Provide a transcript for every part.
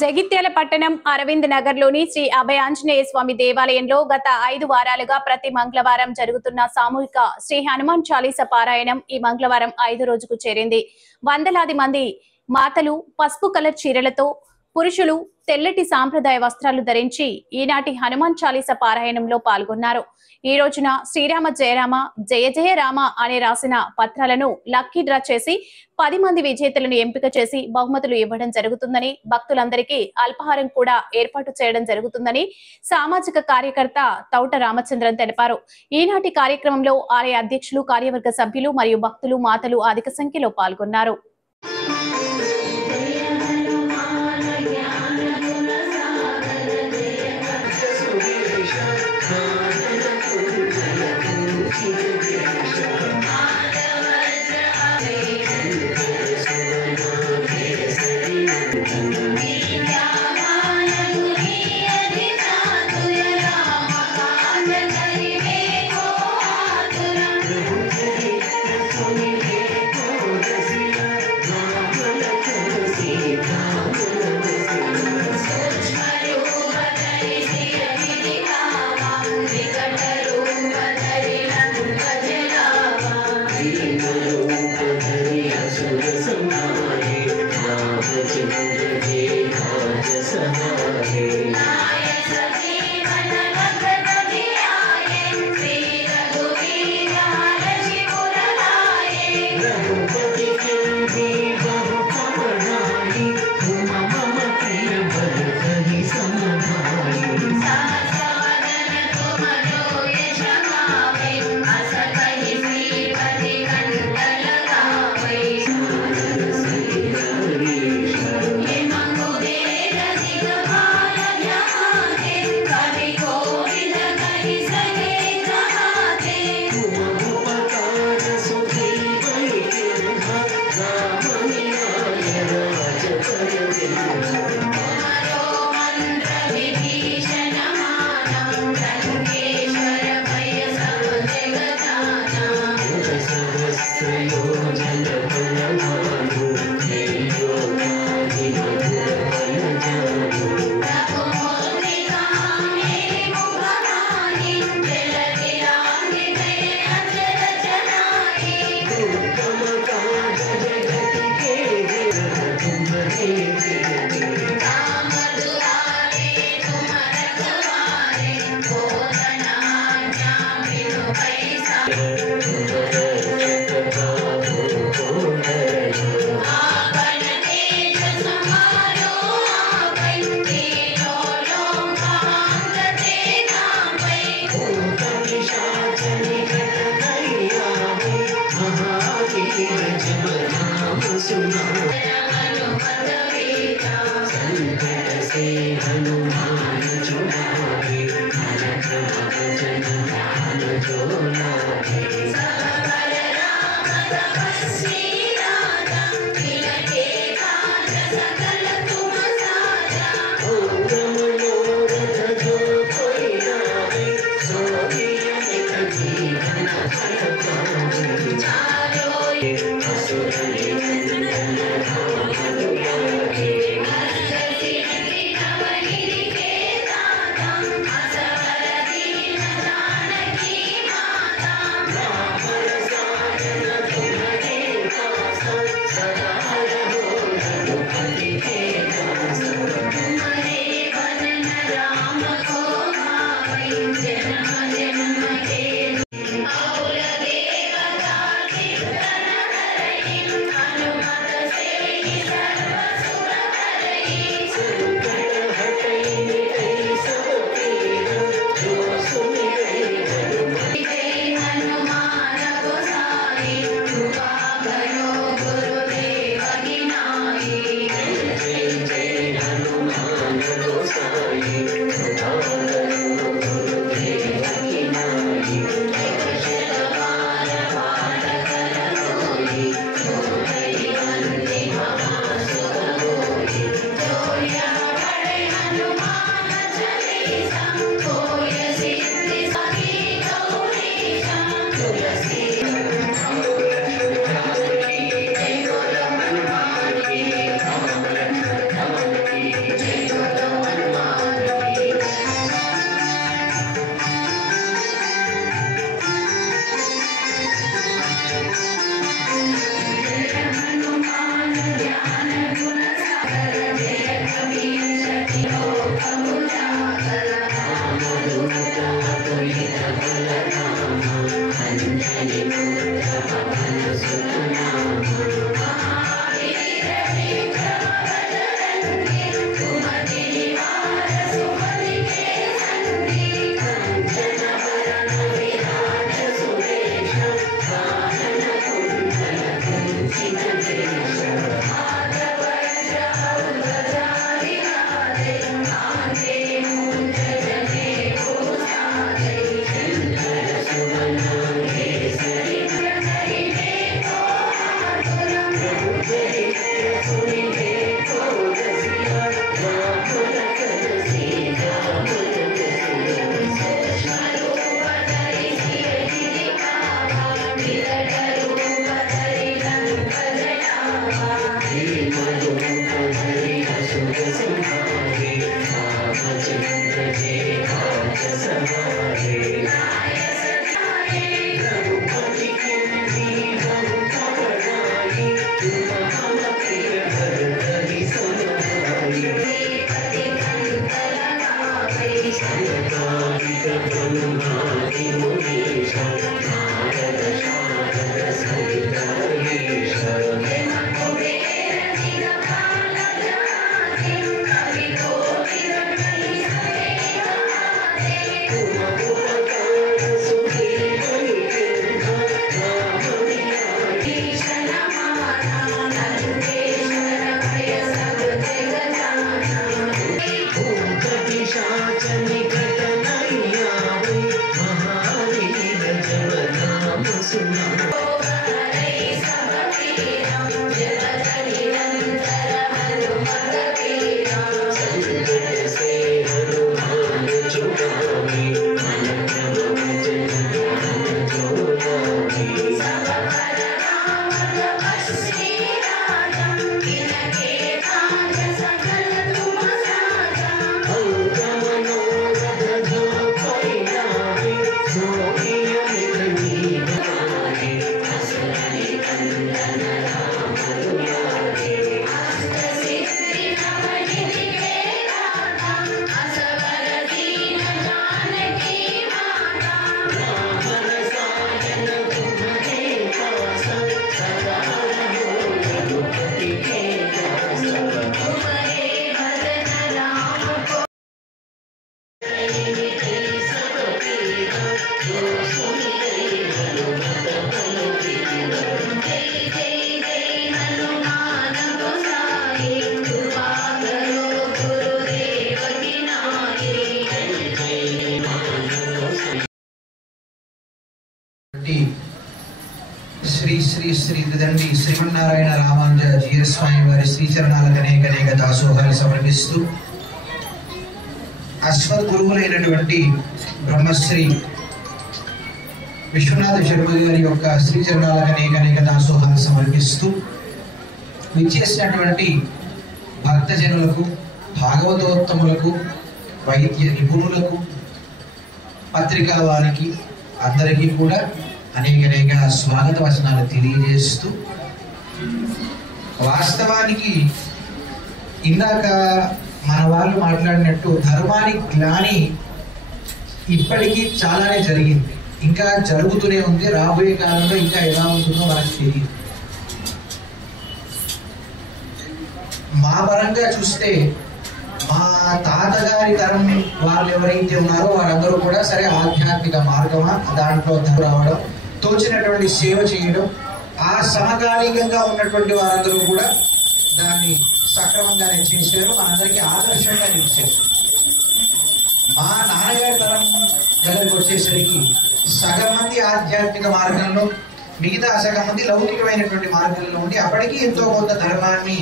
జగిత్యాల పట్టణం అరవింద్ నగర్ లోని శ్రీ అభయ ఆంజనేయ స్వామి దేవాలయంలో గత 5 వారాలుగా ప్రతి మంగళవారం జరుగుతున్న సామూహిక శ్రీ హనుమాన్ చాలీస పారాయణం ఈ మంగళవారం 5వ రోజుకు చేరింది. వందలాది మంది మాతలు పసుపు కలర్ చీరలతో, పురుషులు తెల్లటి సాంప్రదాయ వస్త్రాలు ధరించి ఈనాటి హనుమాన్ చాలీస పారాయణంలో పాల్గొన్నారు. ఈ రోజున శ్రీరామ జయరామ జయ జయ రామ అనే రాసిన పత్రాలను లక్కీ డ్రా చేసి 10 మంది విజేతలను ఎంపిక చేసి బహుమతులు ఇవ్వడం జరుగుతుందని, భక్తులందరికీ అల్పాహారం కూడా ఏర్పాటు చేయడం జరుగుతుందని సామాజిక కార్యకర్త తౌట రామచంద్రన్ తెలిపారు. ఈనాటి కార్యక్రమంలో ఆలయ అధ్యక్షులు, కార్యవర్గ సభ్యులు మరియు భక్తులు, మాతలు అధిక సంఖ్యలో పాల్గొన్నారు. శ్రీ శ్రీ త్రిదండి శ్రీమన్నారాయణ రామానుజ జీయస్వామి వారి శ్రీచరణాలకు అనేక దాసోహాలు సమర్పిస్తూ అశ్వత్ గురువులైనటువంటి బ్రహ్మశ్రీ విశ్వనాథ శర్మ గారి యొక్క శ్రీచరణాలకు అనేక దాసోహాలు సమర్పిస్తూ విచ్చేసినటువంటి భక్తజనులకు, భాగవతోత్తములకు, వైద్య నిపుణులకు, పత్రికా వారికి అందరికీ కూడా అనేక స్వాగత వచనాలు తెలియజేస్తూ, వాస్తవానికి ఇందాక మన వాళ్ళు మాట్లాడినట్టు ధర్మానికి గ్లాని ఇప్పటికీ చాలానే జరిగింది, ఇంకా జరుగుతూనే ఉంది. రాబోయే కాలంలో ఇంకా ఎలా ఉంటుందో మనకు తెలియదు. మా పరంగా చూస్తే మా తాతగారి తరం వాళ్ళు ఎవరైతే ఉన్నారో వారందరూ కూడా సరే ఆధ్యాత్మిక మార్గమా దాంట్లో రావడం, తోచినటువంటి సేవ చేయడం, ఆ సమకాలీకంగా ఉన్నటువంటి వారందరూ కూడా దాన్ని సక్రమంగానే చేశారు, మనందరికీ ఆదర్శంగా నిలిచారు. మా నాన్నగారి తరం దగ్గరికి వచ్చేసరికి సగం మంది ఆధ్యాత్మిక మార్గంలో, మిగతా సగం మంది లౌకికమైనటువంటి మార్గంలో ఉండి అప్పటికీ ఎంతో కొంత ధర్మాన్ని.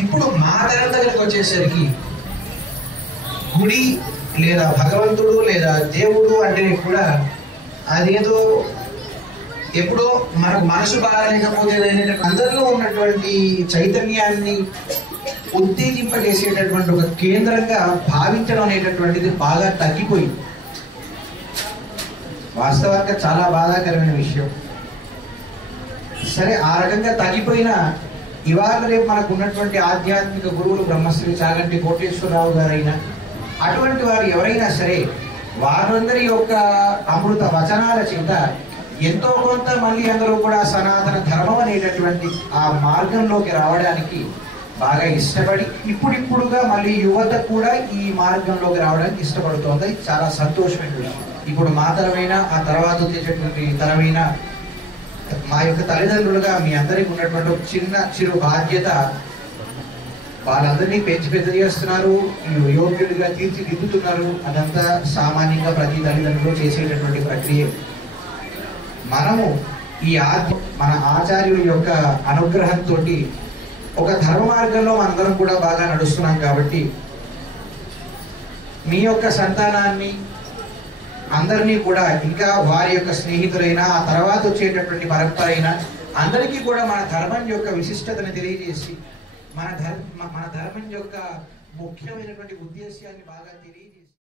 ఇప్పుడు మా తరం దగ్గరికి వచ్చేసరికి గుడి లేదా భగవంతుడు లేదా దేవుడు అంటే కూడా అదేదో ఎప్పుడో మనకు మనసు బాగాలేకపోతే అందరిలో ఉన్నటువంటి చైతన్యాన్ని ఉత్తేజింపజేసేటటువంటి ఒక కేంద్రంగా భావించడం అనేటటువంటిది బాగా తగ్గిపోయింది. వాస్తవంగా చాలా బాధాకరమైన విషయం. సరే, ఆ రకంగా తగ్గిపోయినా ఇవాళ రేపు మనకు ఉన్నటువంటి ఆధ్యాత్మిక గురువులు బ్రహ్మశ్రీ చాగంటి కోటేశ్వరరావు గారైనా అటువంటి వారు ఎవరైనా సరే వారందరి యొక్క అమృత వచనాల చేత ఎంతో కొంత మళ్ళీ అందరూ కూడా సనాతన ధర్మం అనేటటువంటి ఆ మార్గంలోకి రావడానికి బాగా ఇష్టపడి ఇప్పుడిప్పుడుగా మళ్ళీ యువత కూడా ఈ మార్గంలోకి రావడానికి ఇష్టపడుతోంది. చాలా సంతోషమైన విషయం. ఇప్పుడు మా తరమైన ఆ తర్వాత వచ్చేటటువంటి తరమైన మా యొక్క తల్లిదండ్రులుగా మీ అందరికీ ఉన్నటువంటి ఒక చిరు బాధ్యత, వాళ్ళందరినీ పెంచి పెద్ద చేస్తున్నారు, యోగ్యులుగా తీర్చిదిద్దుతున్నారు. అదంతా సామాన్యంగా ప్రతి తల్లిదండ్రులు చేసేటటువంటి ప్రక్రియ. మనము ఈ మన ఆచార్యుల యొక్క అనుగ్రహంతో ఒక ధర్మ మార్గంలో మనందరం కూడా బాగా నడుస్తున్నాం. కాబట్టి మీ యొక్క సంతానాన్ని అందరినీ కూడా, ఇంకా వారి యొక్క స్నేహితులైనా ఆ తర్వాత వచ్చేటటువంటి పరంపర అయినా అందరికీ కూడా మన ధర్మం యొక్క విశిష్టతను తెలియజేసి మన ధర్మం యొక్క ముఖ్యమైనటువంటి ఉద్దేశాన్ని బాగా తెలియజేసి